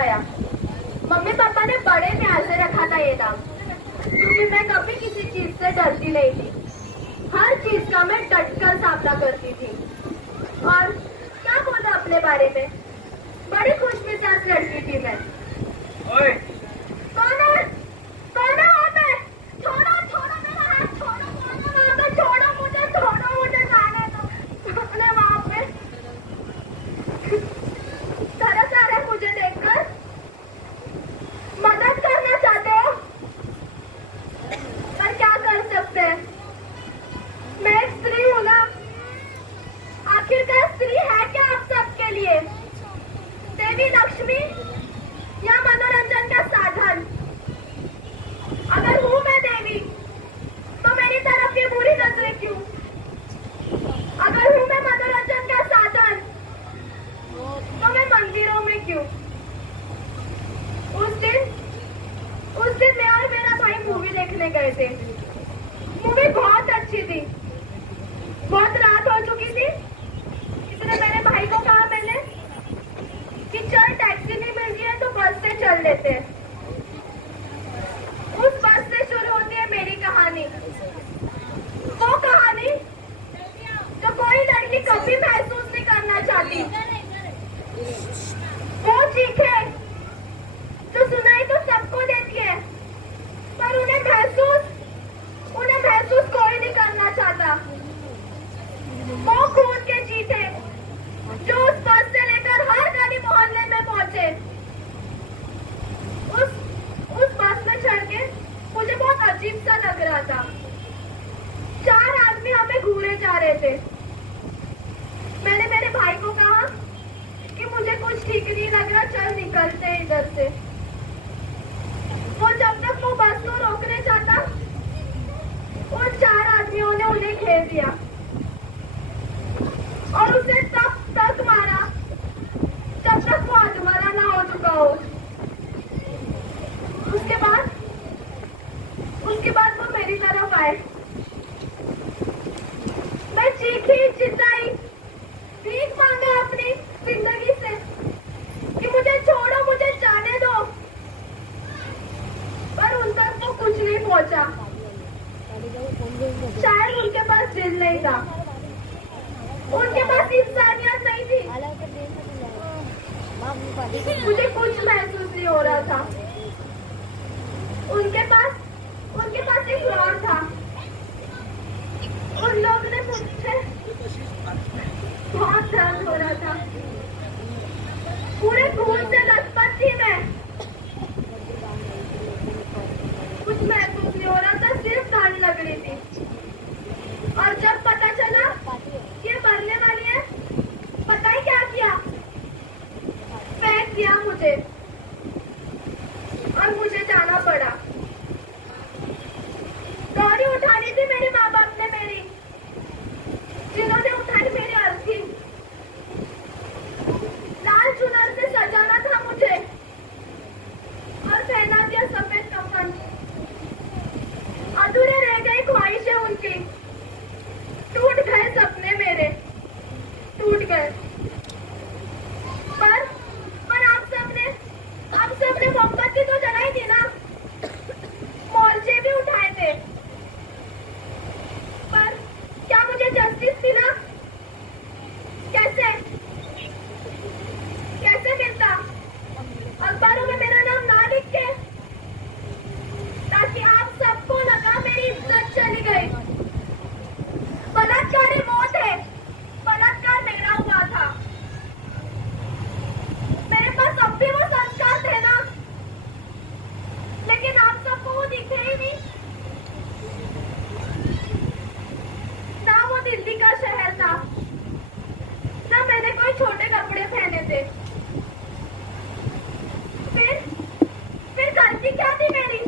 गया। Mummy papa ने बड़े प्यार से रखा था ये नाम, क्योंकि मैं कभी किसी चीज से डरती नहीं थी। हर चीज का मैं डटकर सामना करती थी। और क्या बोला अपने बारे में, बड़ी खुशमिजाज लड़की थी मैं। ओए, कौन है? कौन है वहाँ पे? छोड़ो छोड़ो मेरा हाथ, छोड़ो कौन है वहाँ पे? छोड़ो मुझे जाने दो। कौन है वहाँ पे? तरस आ रहा है मुझे देखकर। मदद करना चाहते हो, पर क्या कर सकते हैं? मैं एक स्त्री हूँ ना। आखिरकार स्त्री है क्या आप सबके लिए? देवी लक्ष्मी या मनोरंजन का साधन? अगर हूँ मैं देवी, तो मेरी तरफ ये बुरी नजरें क्यों? अगर हूँ मैं मनोरंजन का साधन, तो मैं मंदिरों में क्यों? उस दिन मैं और मेरा भाई मूवी देखने गए थे। मूवी बहुत अच्छी थी। बहुत रात हो चुकी थी, इसलिए मेरे भाई को कहा मैंने कि चल टैक्सी नहीं मिल रही है तो बस से चल लेते हैं। उस बस से शुरू होती है मेरी कहानी। वो कहानी जो कोई लड़की कभी महसूस नहीं करना चाहती। वो चीखे जो सुनाई तो सबको देती है, पर उन्हें महसूस कोई नहीं करना चाहता। वो खून के चीथे जो उस बस से लेकर हर गली मोहल्ले में पहुंचे। उस बस में चढ़ के मुझे बहुत अजीब सा लग रहा था। 4 आदमी हमें घूरे जा रहे थे। मैंने मेरे भाई को कहा कि मुझे कुछ ठीक नहीं लग रहा, चल निकलते हैं इधर से। वो जब तक वो बस को रोकने चाहता, उन 4 आदमियों ने उन्हें घेर दिया और उसे तक मारा जब तक वो अधमरा ना हो चुका हो। उसके बाद वो मेरी तरफ आए। मैं चीखी चिल्लाई, भीख मांगा अपनी जिंदगी से कि मुझे छोड़ो, मुझे जाने दो, पर उन तक वो कुछ नहीं पहुंचा। शायद उनके पास दिल नहीं था, उनके पास इंसानियत नहीं थी। मुझे कुछ महसूस नहीं हो रहा था। उनके पास एक रॉड था। उन लोग ने मुझे, बहुत दर्द हो रहा था, पूरे खून से लथपथ थी मैं। कुछ महसूस नहीं हो रहा था, सिर्फ ठंड लग रही थी। और जब पता चला कि ये मरने वाली है, पता ही क्या किया? फेंक दिया मुझे और मुझे जाना पड़ा। दौड़ी उठानी थी मेरे माँ बाप ने मेरी, जिन्होंने उठाई मेरी अर्थी। लाल चुनर से सजाना था मुझे और पहना दिया सफेद कफन। अधूरे रह गई ख्वाहिशें उनकी, टूट गए सपने मेरे, टूट गए। पर आप सबने मोमबत्ती तो जलाई थी ना, मोर्चे भी उठाए थे, पर क्या मुझे जस्टिस मिला? कैसे मिलता? अखबारों में मेरा नाम ना लिख के, ताकि आप सबको लगा मेरी इज्जत चली गई। बलात्कारी मौत है, बलात्कार मेरा हुआ था। मेरे पास अब भी वो संस्कार थे ना, लेकिन आप सबको वो दिखे ही नहीं। ना वो दिल्ली का शहर था, ना मैंने कोई छोटे कपड़े पहने थे। फिर गलती क्या थी मेरी?